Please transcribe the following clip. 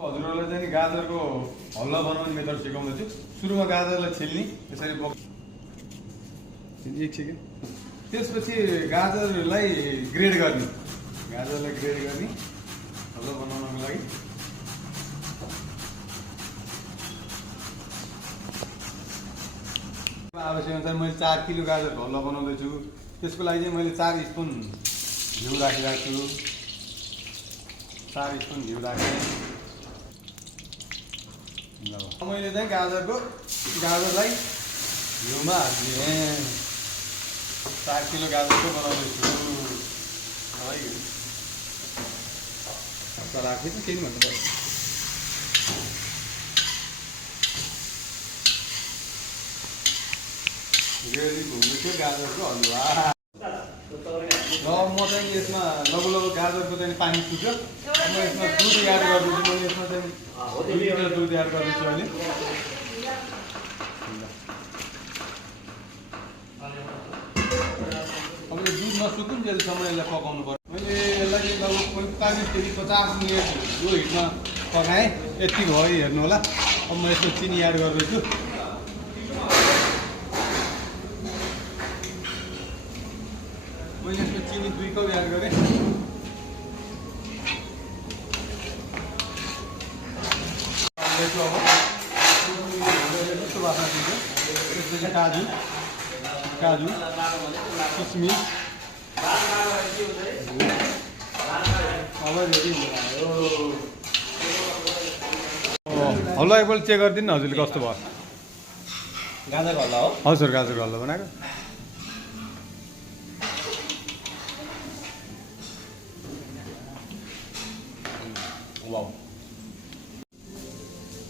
हजुरहरूलाई चाहिँ नि गाजरको हलुवा बनाउने मेथड सिकाउँदैछु। सुरुमा गाजरलाई छिल्ने, त्यसरी एक सेकेन्ड। त्यसपछि गाजरलाई ग्रेड गर्ने, हलुवा बनाउनको लागि। आवश्यक अनुसार मैले 4 किलो गाजरको हलुवा बनाउँदैछु। त्यसको लागि चाहिँ मैले 4 स्पुन घिउ राखिरहेको छु। 4 स्पुन घिउ राखेँ। मैले चाहिँ गाजरलाई घिउमा हालिदिएँ। 4 किलो गाजरको बनाउँदैछु। राखेँ त केही भन्नु पर्यो। रेडी घुमेको गाजरको हलुवा। र म चाहिँ यसमा लगभग गाजरको चाहिँ पानी सुक्यो। म यसमा दुध एड गर्दैछु। मैले यसमा चाहिँ 2 लिटर दुध एड गर्दैछु अहिले। अब यो दुध नसुकुन्जेलसम्म यसलाई पकाउनु पर्यो। मैले यसलाई लगभग 45 देखि 50 मिनट यो हिटमा पकाएँ। यति भयो हेर्नु होला। अब म यसमा चिनी एड गर्दैछु। मैले यसमा चिनी 2 कप एड गरेँ। त्यसपछि काजु किसमिस हलुवा एकपल्ट चेक गरिदिनु न हजुरले कस्तो भयो। गाजरको हलुवा हो? हजुर गाजरको हलुवा बनाएको।